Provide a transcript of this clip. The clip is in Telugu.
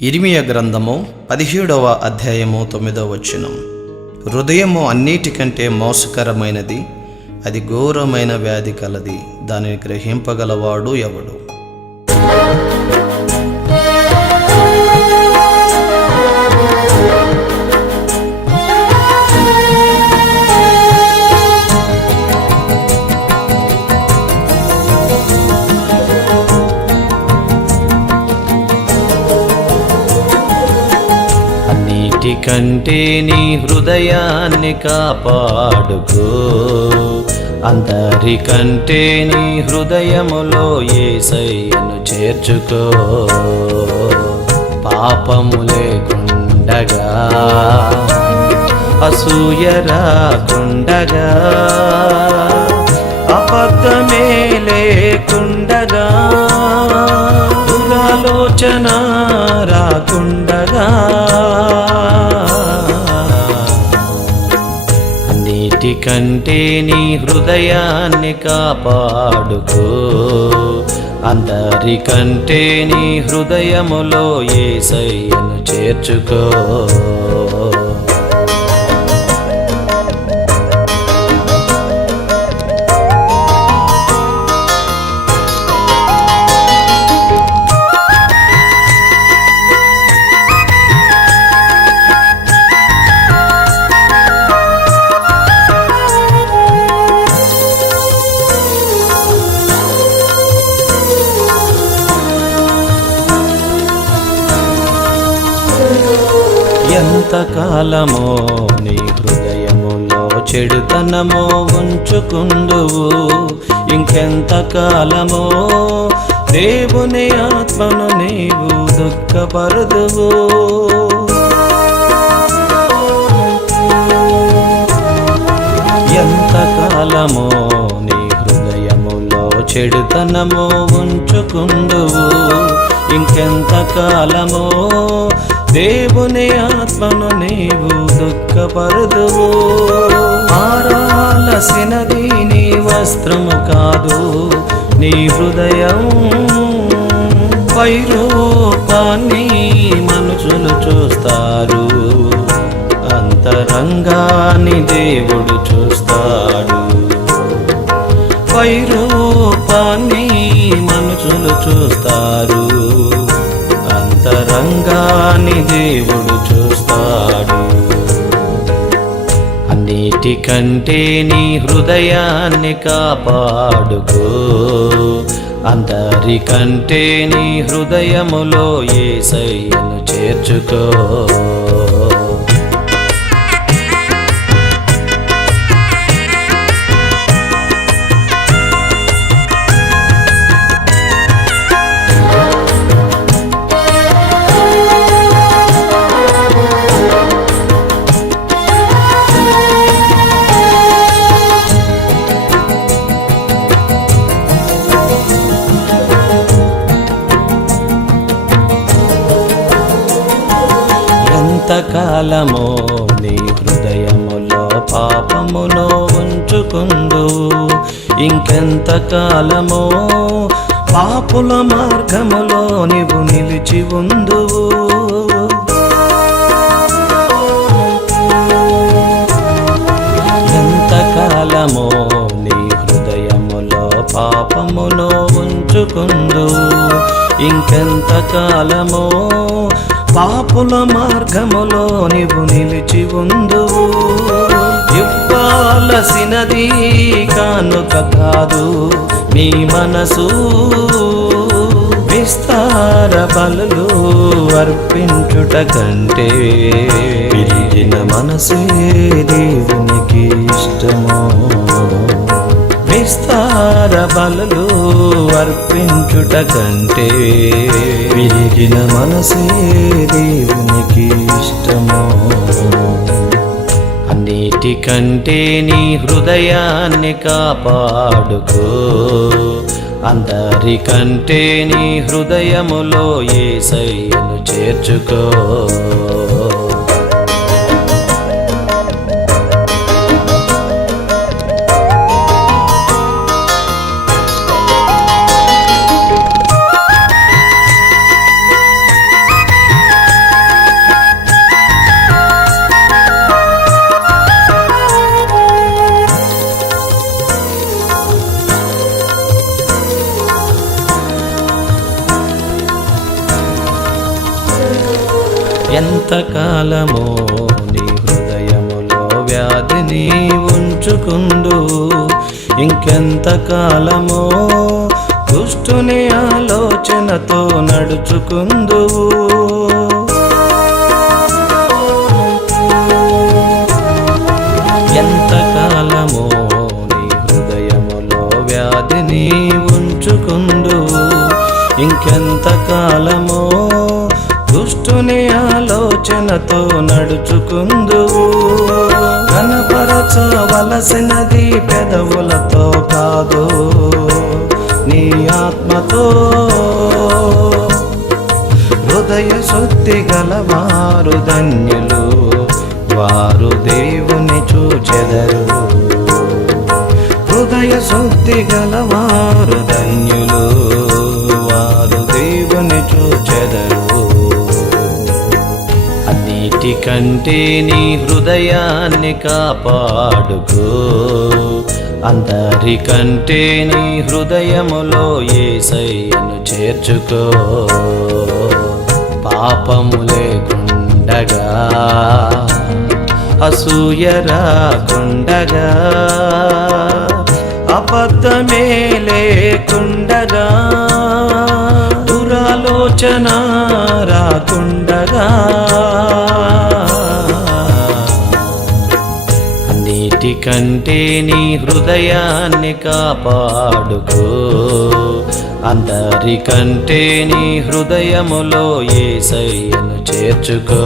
ఇరిమియ గ్రంథము పదిహేడవ అధ్యాయము తొమ్మిదవ వచనం. హృదయము అన్నిటికంటే మోసకరమైనది అది ఘోరమైన వ్యాధి కలది దానిని గ్రహింపగలవాడు ఎవడు? అన్నిటికంటే నీ హృదయాన్ని కాపాడుకో. అందరికంటే నీ హృదయములో ఏసయ్యను చేర్చుకో. పాపము లేకుండగా అసూయ రాకుండగా అబద్ధమే లేకుండగా దురాలోచనా కంటే నీ హృదయాన్ని కాపాడుకో. అందరికంటే నీ హృదయములో ఏసయ్యను చేర్చుకో. కాలమో నీ హృదయములో చెడుతనమో ఉంచుకుందువు. ఇంకెంత కాలమో దేవుని ఆత్మను నీవు దుఃఖపరదువు. ఎంతకాలమో నీ హృదయములో చెడుతనమో ఉంచుకుందువు. ఇంకెంత కాలమో దేవుని ఆత్మను నీవు దుఃఖపరదువు. ఆరాలసినది నీ వస్త్రము కాదు నీ హృదయం వైరూపాన్ని మనుషులు చూస్తారు. అంతరంగాన్ని దేవుడు చూస్తాడు. వైరూపాన్ని మనుషులు చూస్తారు. అంతరంగాన్ని దేవుడు చూస్తాడు. అన్నిటికంటే నీ హృదయాన్ని కాపాడుకో. అందరికంటే నీ హృదయములో ఏ ఏసయ్యను చేర్చుకో. ఎంతకాలమో నీ హృదయములో పాపమును ఉంచుకుందు. ఇంకెంత కాలమో పాపుల మార్గములో నీవు నిలిచి ఉందువు ఎంతకాలమో నీ హృదయములో పాపములో ఉంచుకుందు. ఇంకెంత కాలమో పాపుల మార్గములో నీవు నిలిచి ఉందువు. ఇవ్వాలసినది కానుక కాదు నీ మనసు. విస్తార బలులు అర్పించుట కంటే మనసే దేవు విస్తార బలలు అర్పించుట కంటే విరిగిన మనసే దేవునికి ఇష్టము. అన్నిటికంటే నీ హృదయాన్ని కాపాడుకో. అందరికంటే నీ హృదయములో ఏ శైలు చేర్చుకో. ఎంతకాలమో నీ హృదయములో వ్యాధిని ఉంచుకుందు ఇంకెంతకాలమో దుష్టుని ఆలోచనతో నడుచుకుందువు ఎంతకాలమో నీ హృదయములో వ్యాధిని ఉంచుకుందు ఇంకెంతకాలమో దుష్టుని ఆలోచనతో నడుచుకుందు కనపరచవలసినది పెదవులతో కాదు. నీ ఆత్మతో హృదయ శుద్ధి గలవారు ధన్యులు. వారు దేవుని చూచెదరు. హృదయ శుద్ధి గలవారు కంటే నీ హృదయాన్ని కాపాడుకో. అందరికంటే నీ హృదయములో ఏసయ్యను చేర్చుకో. పాపము లేకుండగా అసూయ రాకుండగా అబద్ధమే లేకుండగా దురాలోచన రాకుండగా కంటే నీ హృదయాన్ని కాపాడుకో. అందరికంటే నీ హృదయములో ఏసయ్యను చేర్చుకో.